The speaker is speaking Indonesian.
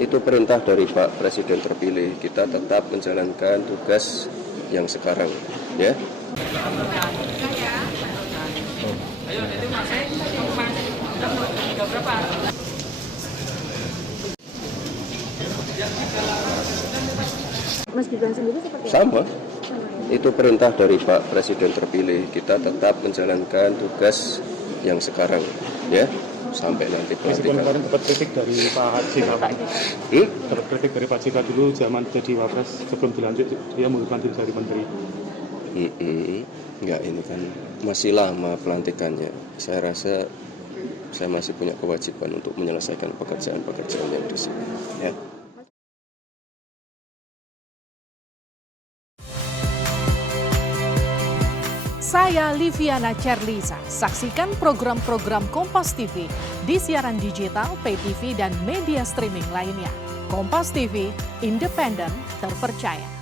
Itu perintah dari Pak Presiden terpilih. Kita tetap menjalankan tugas yang sekarang, ya. Mas Gibran sendiri seperti apa? Sama. Itu perintah dari Pak Presiden terpilih. Kita tetap menjalankan tugas yang sekarang, ya. Sampai nanti Meskipun kemarin dapat kritik dari Pak JK, dapat kritik dari Pak JK dulu zaman jadi wapres, sebelum dilantik dia mengundurkan diri dari menteri. Enggak, ini kan masih lama pelantikannya. Saya rasa saya masih punya kewajiban untuk menyelesaikan pekerjaan-pekerjaan yang di sini, ya. Saya Liviana Cerlisa. Saksikan program-program Kompas TV di siaran digital, pay TV, dan media streaming lainnya. Kompas TV, independen, terpercaya.